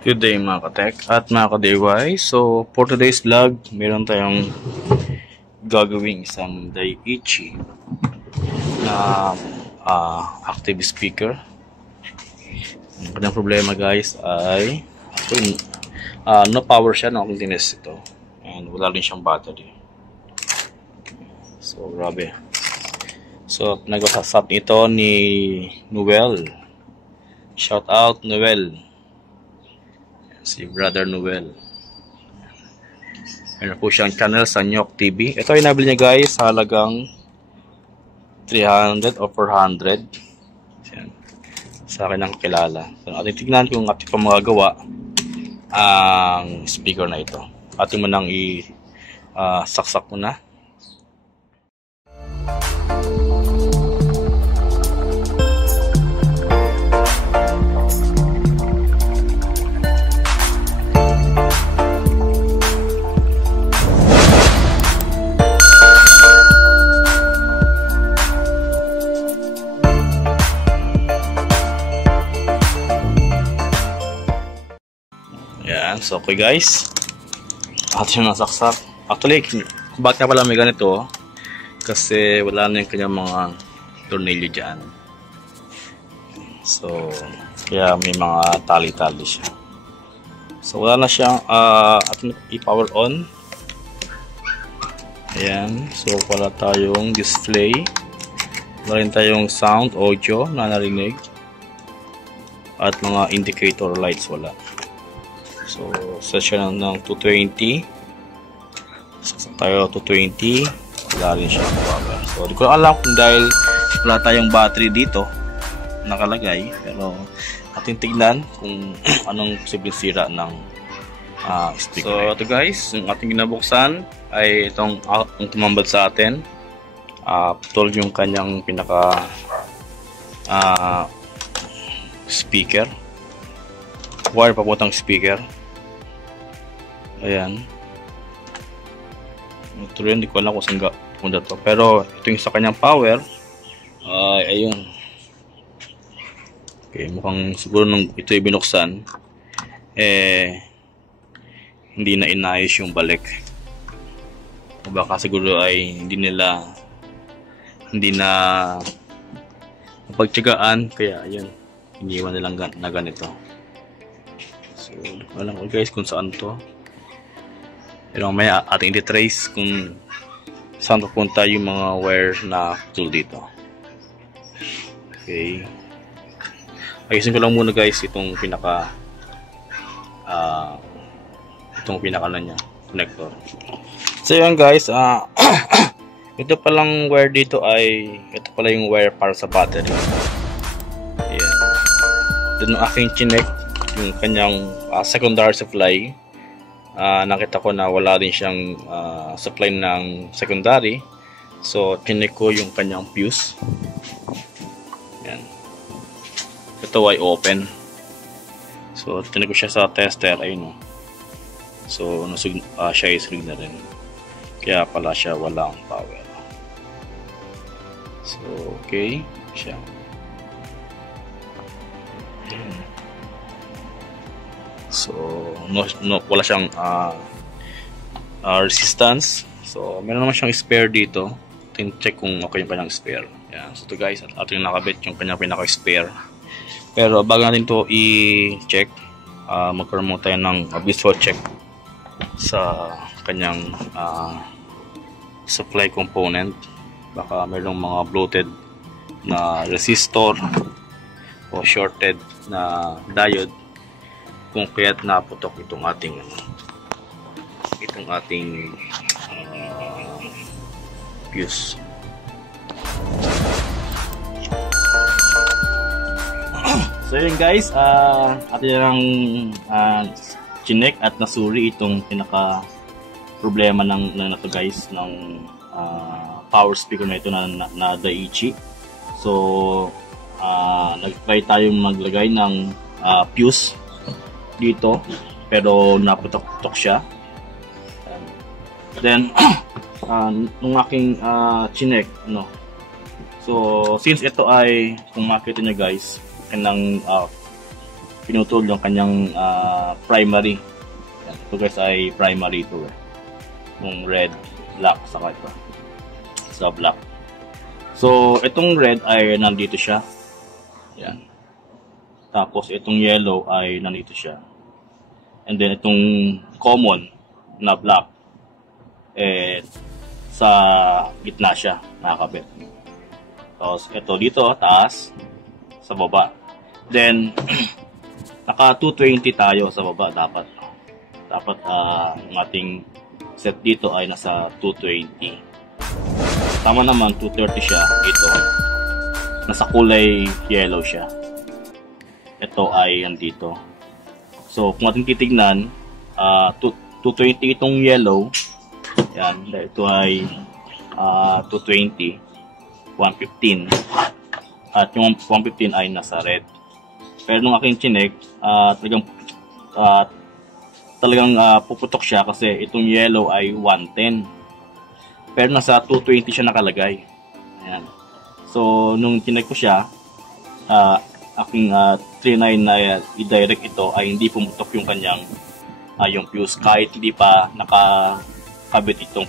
Good day mga ka-tech at mga ka-DIY. So, for today's vlog, meron tayong gagawing isang Daiichi na active speaker. Ang kanyang problema guys ay no power siya, no continuous ito. And wala rin siyang battery. So, grabe. So, nag-usap ito ni Noel. Shout out Noel. Si Brother Noel. Meron po siyang channel sa Nyok TV. Ito ay nabili niya guys sa halagang 300 o 400. Yan. Sa akin ang kilala. So, ating tignan kung ating pa magagawa ang speaker na ito. Ating mo nang saksak muna. Yan, so okay guys, atin na nasaksak. Actually, bakit nga pala may ganito? Kasi wala na yung kanyang mga tornilyo dyan. So, kaya may mga tali-tali siya. So, wala na siyang atin i-power on. Ayan, so wala tayong display. Wala rin tayong sound, audio na narinig. At mga indicator lights wala. So, set siya ng 220. Saksak tayo 220. Wala rin siya power. So, di ko alam kung dahil wala tayong battery dito nakalagay. Pero, ating tignan kung anong posibleng sira ng speaker. So, ito guys, yung ating ginabuksan ay itong ang tumambad sa atin. Putol yung kanyang pinaka speaker. Wire papuntang speaker. Ayan. Ito rin, hindi ko alam kung saan punta to. Pero ito yung sa kanyang power. Ayun. Okay, mukhang siguro nung ito ay binuksan, hindi na inayos yung balik. O baka siguro ay hindi na napagtyagaan. Kaya ayun, iniwan nilang na ganito. So, alam ko guys kung saan to. Pero may ating i-trace kung saan pupunta yung mga wire na tool dito. Okay. Ayusin ko lang muna guys itong pinaka na niya, connector. So yun guys, ito palang wire dito ay ito pala yung wire para sa battery. Ayan. Doon ang aking chinek yung kanyang secondary supply. Nakita ko na wala din siyang supply ng secondary, so chinek ko yung kanyang fuse. Yan. Ito ay open, so chinek ko siya sa tester. Ayun, so siya is rig na rin, kaya pala siya walang power. So okay siya. So wala siyang resistance. So meron naman siyang spare dito. Check kung okay yung kanyang spare. Yan. So ito guys, ating nakabit yung kanyang pinaka spare. Pero bago natin to i-check, magkaroon muna tayo ng visual check sa kanyang supply component. Baka mayroong mga bloated na resistor o shorted na diode, kung kaya't naputok itong ating fuse. So yun guys, atin lang chinek at nasuri itong pinaka problema ng ito guys, ng power speaker na ito na Daiichi. So nag-try tayong maglagay ng fuse dito, pero naputok-putok siya. Then nung aking chinek, so since ito ay, kung makita nyo guys, kanang pinutol yung kanyang primary. Yan. Ito guys ay primary ito yung red, black, saka ito sa black. So itong red ay nandito siya. Yan. Tapos itong yellow ay nandito siya. And then itong common na black sa gitna siya nakakabit. Tapos ito dito taas, sa baba. Then naka 220 tayo sa baba dapat. Ang ating set dito ay nasa 220. Tama naman 230 siya dito. Nasa kulay yellow siya. Ito ay andito. So kung ating titignan, 220 itong yellow. Yan, ito ay 220, 115. At yung 115 ay nasa red. Pero nung aking chinek, talagang puputok siya kasi itong yellow ay 110. Pero nasa 220 siya nakalagay. Ayan. So nung chinek ko siya, aking 39 na i-direct ito ay hindi pumutok yung kanyang yung fuse kahit hindi pa nakakabit itong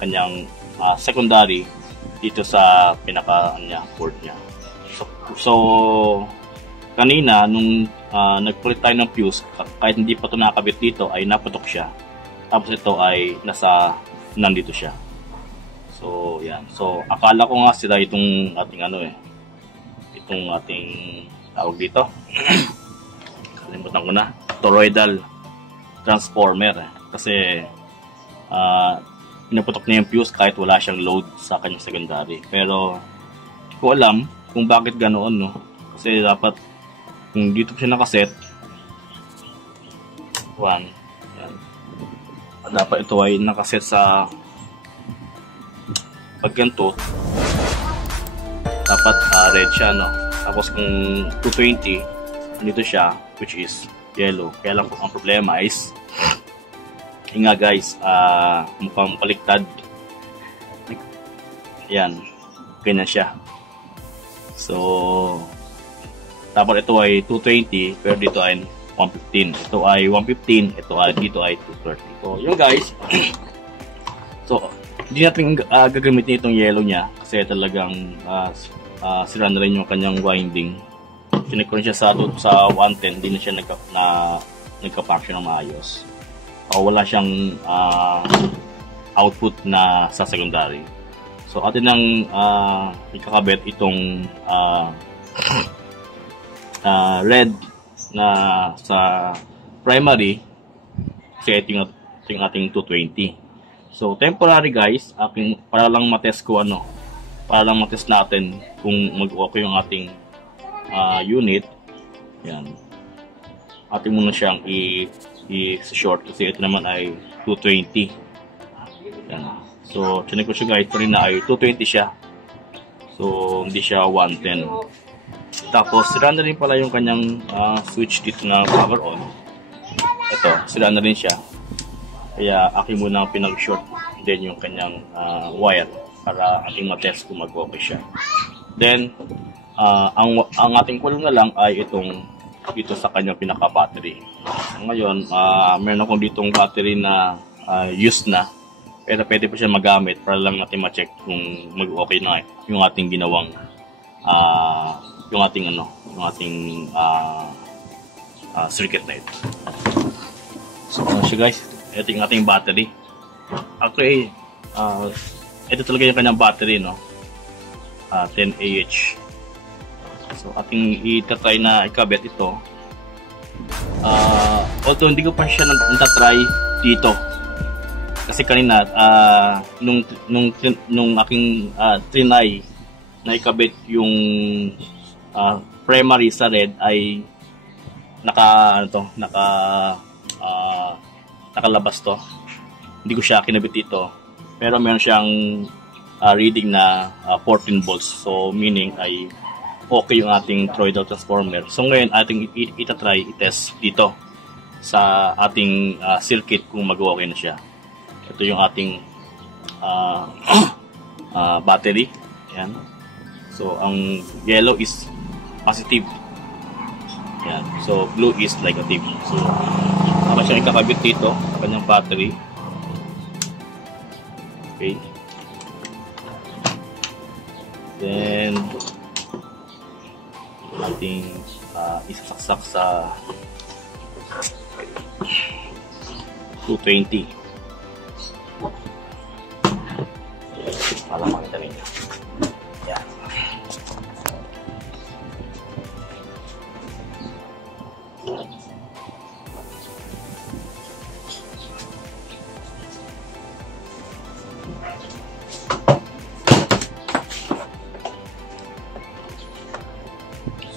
kanyang secondary dito sa pinaka port niya. So kanina nung nagpulit tayo ng fuse, kahit hindi pa ito nakakabit dito ay naputok siya. Tapos ito ay nandito siya. So yan. So akala ko nga sila itong ating itong ating tawag dito. Kalimutan ko na. Toroidal transformer kasi pinaputok na yung fuse kahit wala siyang load sa kanyang secondary. Pero hindi ko alam kung bakit ganoon, no? Kasi dapat kung dito siya nakaset, yan, dapat ito ay nakaset sa pag ganito, dapat red siya, no? Tapos kung 220 dito siya, which is yellow. Kaya lang ang problema is nga guys, mukhang baliktad. Yan, ganyan siya. So tapos ito ay 220 pero dito ay 115. Ito ay 115, dito ay 230. So yun guys. So hindi natin gagamitin itong yellow niya kasi talagang sira na rin yung kanyang winding. Chinek ko rin siya sa 110, hindi na siya nagka-function ng maayos. Wala siyang output na sa secondary. So atin nang ikakabit itong red na sa primary kasi ito yung ating 220. So temporary guys, para lang matest ko para lang matest natin kung mag-okay yung ating unit. Yan. Atin muna siyang i-short kasi ito naman ay 220. Yan. So chinek ko siya guys, ito rin na ay 220 siya. So hindi siya 110. Tapos sira na rin pala yung kanyang switch dito na power on. Ito, sira na rin siya. Kaya akin muna pinag-short din yung kanyang wire para ating matest kung mag-okay siya. Then ang ating kulong na lang ay itong dito sa kanyang pinaka-battery. So, ngayon, meron akong ditong battery na used na. Pero pwede pa siya magamit para lang natin ma-check kung mag-okay na yung ating ginawang yung ating circuit na ito. So siya guys, ito yung ating battery. Actually, ito talaga yung kanyang battery, no? 10Ah. So ating itatry na ikabit ito. Although hindi ko pa siya natatry dito. Kasi kanina nung aking trinay na ikabit yung primary sa red ay nakalabas to. Hindi ko siya kinabit dito. Pero meron siyang reading na 14 volts. So meaning ay okay yung ating toroidal transformer. So ngayon ating itatry i-test dito sa ating circuit kung mag-okay na siya. Ito yung ating battery. Ayan. So ang yellow is positive. Yan. So, blue is negative. So, saka siya ikakabit dito sa kanyang battery. Okay. Then, ating isasaksak sa 220 para makita ninyo. Yan.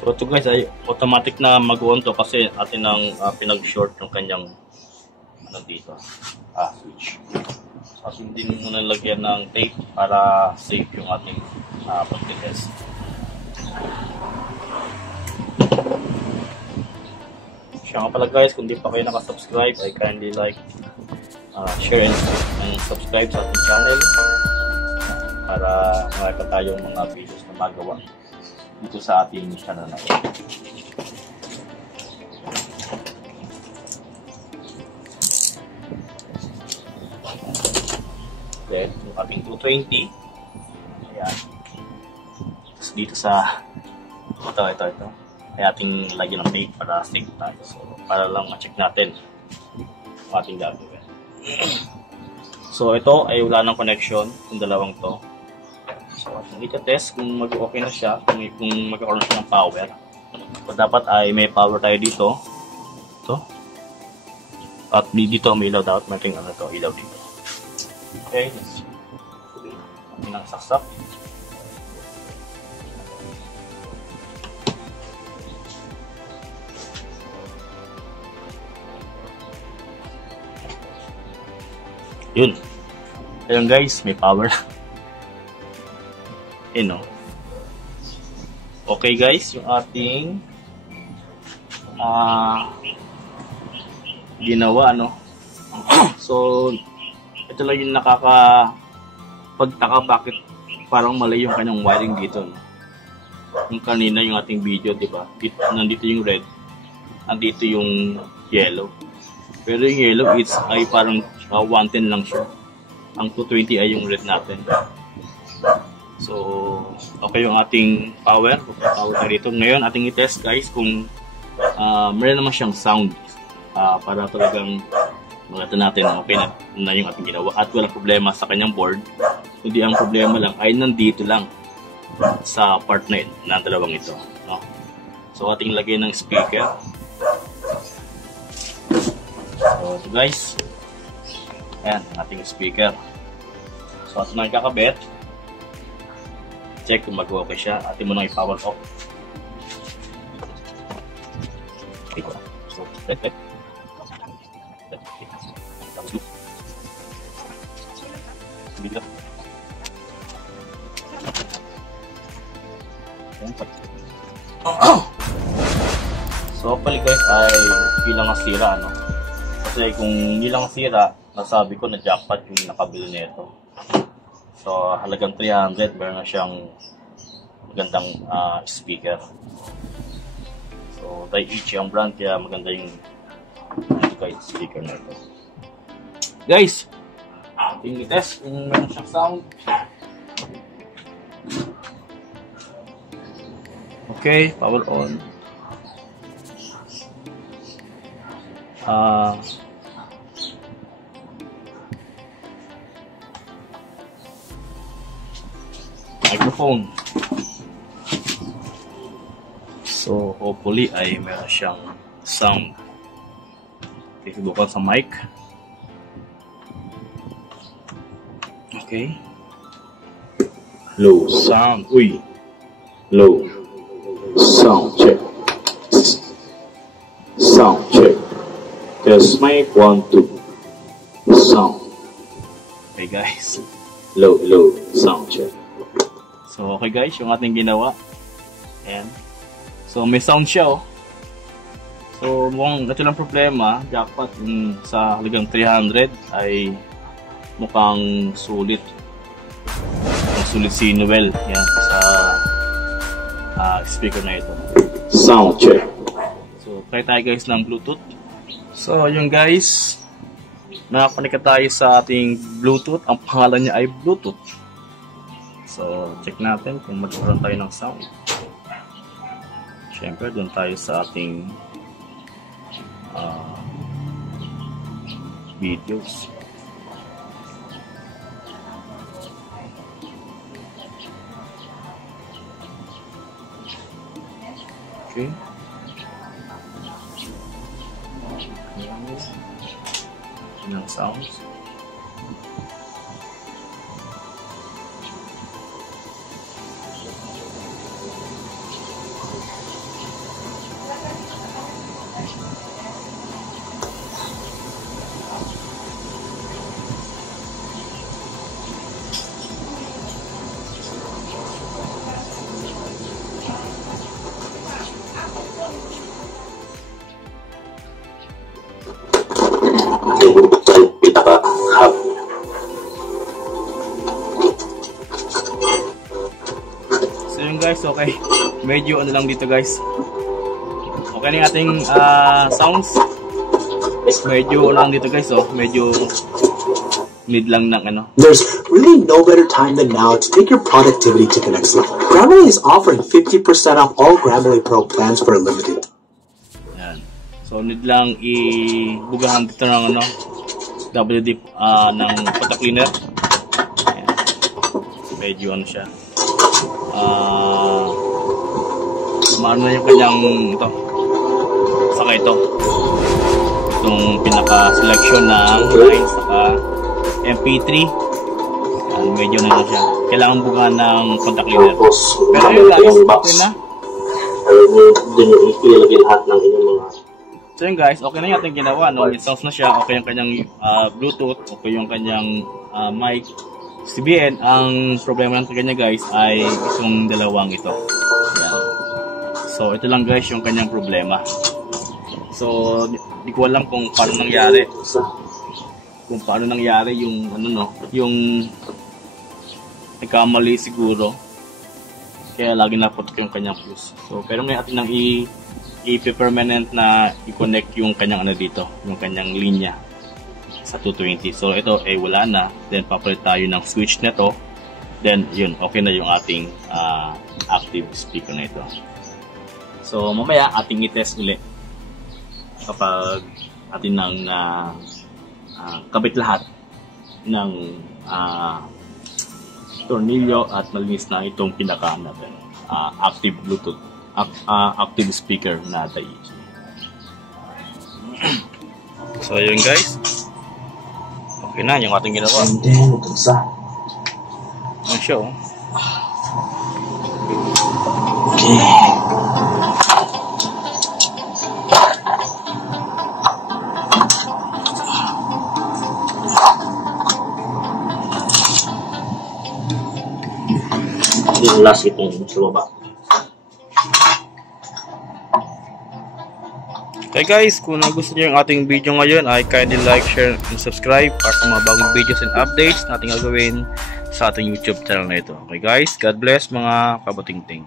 So ito guys ay automatic na mag-on to kasi atin ang pinag-short yung kanyang ano dito, switch. So atin din muna lagyan ng tape para safe yung ating pag-test. Siya nga pala guys, kung di pa kayo nakasubscribe ay kindly like, share and subscribe sa ating channel para makita tayong mga videos na magawa dito sa ating channel na ito. Then, yung ating 220. Ayan. Tapos dito sa ito. Ay ating lagyan ng tape para safe tayo. So, para lang ma-check natin yung ating gagawin. So, ito ay wala ng connection. Yung dalawang to. So, ita-test kung mag-okay na siya, kung magkakaroon siya ng power. So, dapat ay may power tayo dito. Ito. At dito may ilaw dapat. May ilaw dito. Okay, let's see. Pinang-saksak. Yun. Ayun guys, may power. Yun o. Okay guys, yung ating ginawa, no? So, ito lang yung nakakapagtaka bakit parang mali yung kanyang wiring dito, no? Yung kanina yung ating video, diba? Nandito yung red, nandito yung yellow. Pero yung yellow ay parang 110 lang siya. Ang 220 ay yung red natin. So, okay yung ating power. Power dito. Ngayon, ating i-test guys kung meron naman siyang sound para talagang makita natin na okay na yung ating ginawa at wala problema sa kanyang board. Kundi ang problema lang ay nandito lang sa part na ng dalawang ito, no? So ating lagay ng speaker. So guys, ayan ating speaker. So ating nakakabit, check kung mag-okay siya. Ating mo nang i-power off. So so pali guys ay ilang sira, no? Kasi kung ilang sira, nasabi ko na jackpot yung nakabili nito. So halagang 300, meron na siyang magandang speaker. So Daiichi ang brand, kaya maganda yung guys speaker na ito. Guys, tingin test kung meron siyang sound. Okay, power on. Microphone. So hopefully ay meron siyang sound. Okay, subukan sa mic. Okay. Low sound. Uy. Low. Sound check. Sound check. Test mic 1, 2. Sound. Okay guys. Low sound check. So okay guys, yung ating ginawa. Ayan. So may sound siya, oh. So mukhang ito lang problema, jackpot sa halagang 300 ay mukhang sulit. Sulit si Noel yan sa speaker na ito. Sound check. Try tayo guys ng Bluetooth. So yun guys, nakakonek tayo sa ating Bluetooth. Ang pangalan niya ay Bluetooth. So check natin kung magkaroon tayo ng sound. Siyempre doon tayo sa ating videos. Okay. Ng sounds. So yun guys, okay. Medyo ano lang dito guys. Okay na yung ating sounds. Medyo ano lang dito guys, oh. Medyo mid lang ng ano. There's really no better time than now to take your productivity to the next level. Grammarly is offering 50% off all Grammarly Pro plans for a limited. Yan. So need lang ibugahan dito ng ano, WD ng photo cleaner. Ayan. Medyo ano siya. Maano na yung kanyang ito. Saka ito. Itong pinaka selection ng line saka MP3. Ayan, medyo na siya. Kailangan bugahan ng contact cleaner. Pero yun guys, okay na. Doon yung ilagay lahat ng inyong mga. So yun guys, okay na yung ating ginawa, no? It sounds na siya, okay yung kanyang Bluetooth, okay yung kanyang mic. CBN, ang problema ng kanya guys ay itong dalawang ito. Yan. So ito lang guys yung kanyang problema. So di ko alam kung paano nangyari. Kung paano nangyari yung ano no, yung nagkamali siguro. Kaya lagi naputok yung kanyang fuse. So pero ngayon atin nang i-permanent na i-connect yung kanyang ano dito, yung kanyang linya sa 220. So ito eh wala na. Then papalit tayo ng switch na to. Then yun, okay na yung ating active speaker na ito. So mamaya ating i-test ulit kapag atin nang kabit lahat ng tornilyo at malinis na itong pinaka natin active Bluetooth active speaker na tayo. So yun guys, okay na yung ating ginawa. Ang show. Yung last itong sa baba. Okay guys, kung gusto niyo yung ating video ngayon ay kindly like, share, and subscribe para sa mga bagong videos and updates na ating gagawin sa ating YouTube channel na ito. Okay guys, God bless mga kabatingting.